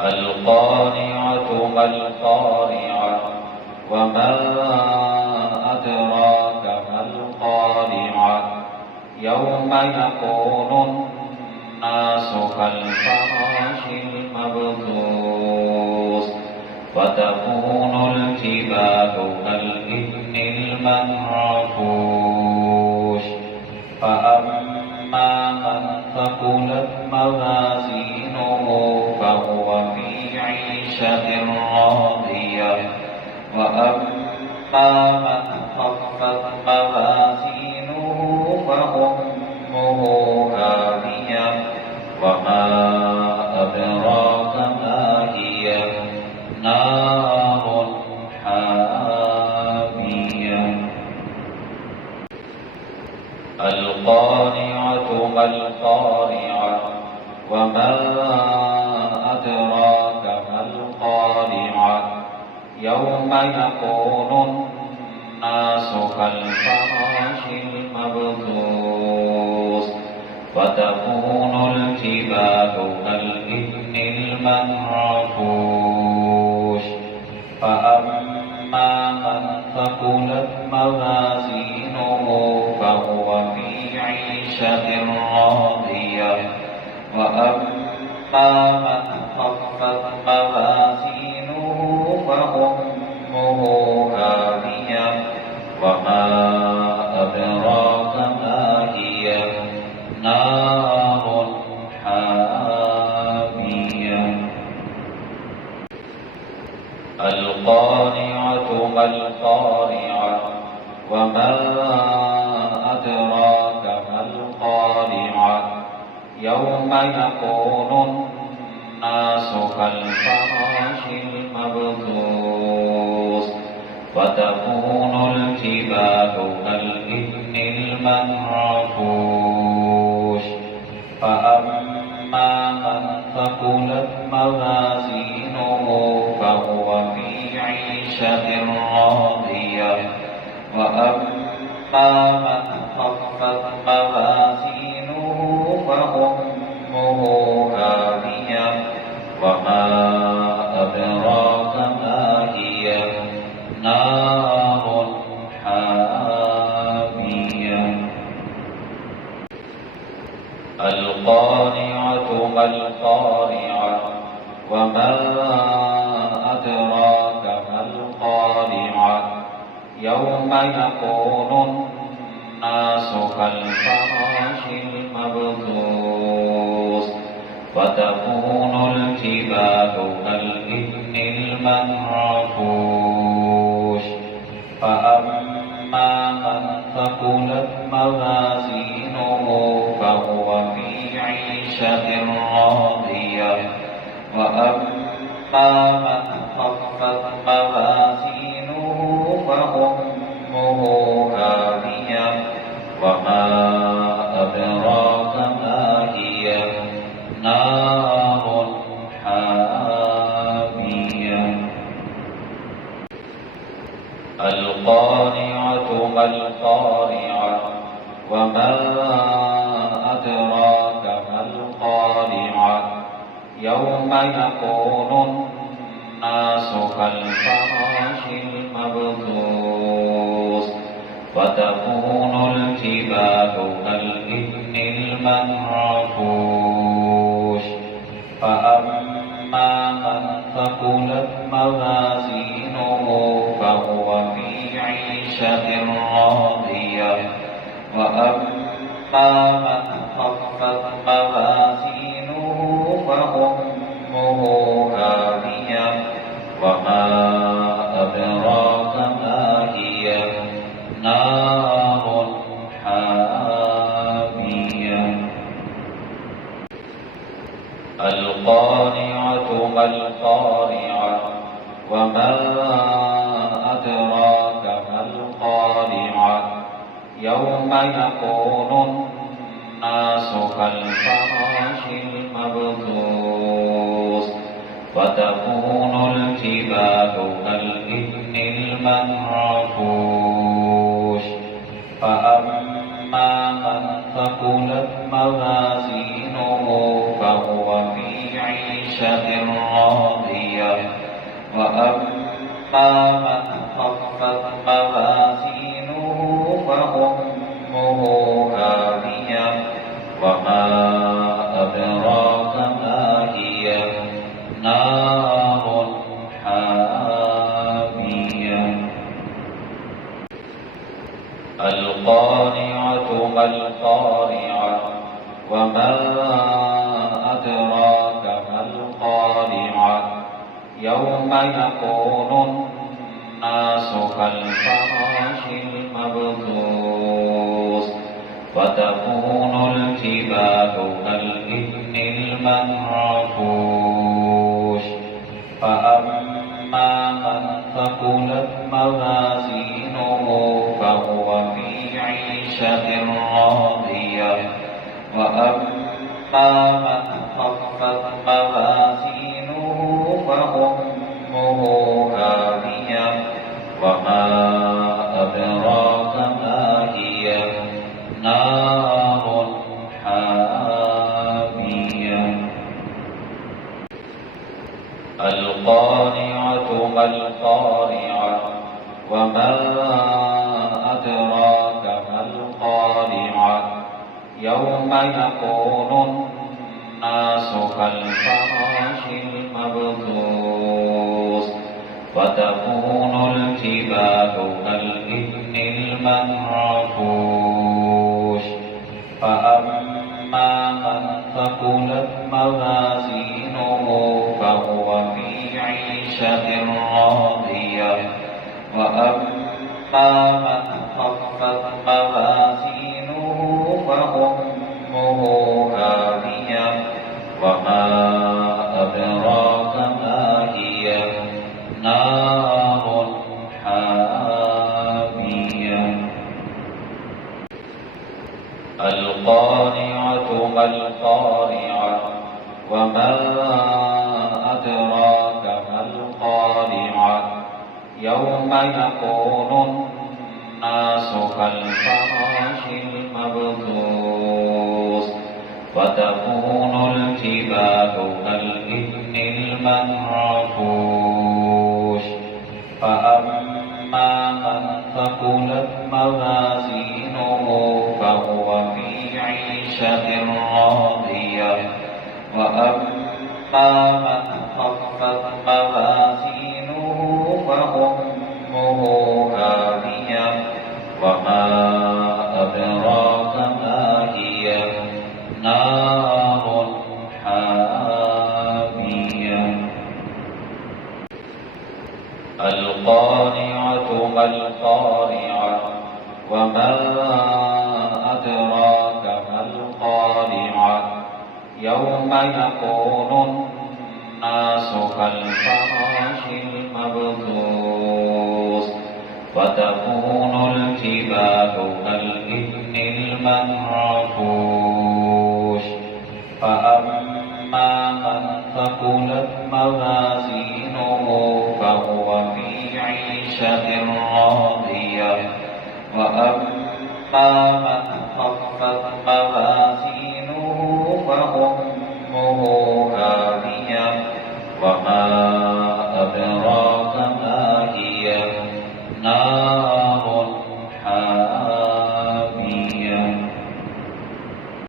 القارعة ما القارعة وما أدراك ما القارعة يوم يكون الناس كالفراش المبثوث وتكون الجبال كالإهن المنفوش فأما من ثقلت موازينه فهو في عيشة راضية وأما من خفت موازينه فأمه هاوية وما أدراك ما هي نار حامية القارعة ما القارعة وما أدراك ما القارعة يوم يكون الناس كالفراش المبثوث وتكون الجبال كالإهن المنفوش فأما من ثقلت موازينه فهو في عيشة راضية وأما من خفت موازينه فأمه هاوية وما أدراك ما هي نار حامية القارعة ما القارعة وما أدراك ما القارعة يوم يكون الناس كالفراش المبثوث وتكون الجبال كالإهن المنفوش فأما من ثقلت موازينه فهو في عيشة راضية وأما من خفت موازينه فأمه هاوية وما أدراك ما هي نار حامية القارعة ما القارعة وما أدراك ما القارعة يوم يكون الناس كالفراش المبثوث وتكون الجبال كالإهن المنفوش فأما من ثقلت موازينه فهو في عيشة راضية وأما من خفت موازينه فأمه هاوية وما أدراك ما هي نار حامية القارعة ما القارعة وما أدراك ما القارعة يوم يكون الناس كالفراش المبثوث وتكون الجبال كالإهن المنفوش فأما من ثقلت موازينه فهو في عيشة راضية وأما من خفت موازينه فأمه هاوية وما أدراك ما هي نار حامية القارعة ما القارعة وما أدراك ما القارعة يوم يكون الناس كالفراش المبثوث وتكون الجبال كالإهن المنفوش فأما من ثقلت موازينه فهو في عيشة عيشة راضية وأما من خفت موازينه فأمه هاوية وما أدراك ما هي نار حامية القارعة ما القارعة وما أدراك ما القارعة يوم يكون الناس كالفراش المبثوث وتكون الجبال كالإهن المنفوش فأما من ثقلت موازينه فهو في عيشة راضية وأما من خفت موازينه فأمه هاوية وما أدراك ما هي نار حامية القارعة ما القارعة وما أدراك ما القارعة يوم يكون الناس كالفراش المبثوث وتكون الجبال كالإهن المنفوش فأما من ثقلت موازينه فهو في عيشة راضية وأما من خفت موازينه فأمه هاوية وما أدراك ما هي نار حامية القارعة ما القارعة وما أدراك ما القارعة يوم يكون الناس كالفراش المبثوث وتكون الجبال كالإهن المنفوش فأما من ثقلت موازينه فهو في عيشة راضية وأما من خفت موازينه فأمه هاوية وما أدراك ما هي نار حامية القارعة ما القارعة وما أدراك ما القارعة يوم يكون الناس كالفراش المبثوث وتكون الجبال كالإهن المنفوش فأما من ثقلت موازينه فهو في عيشة راضية وأما من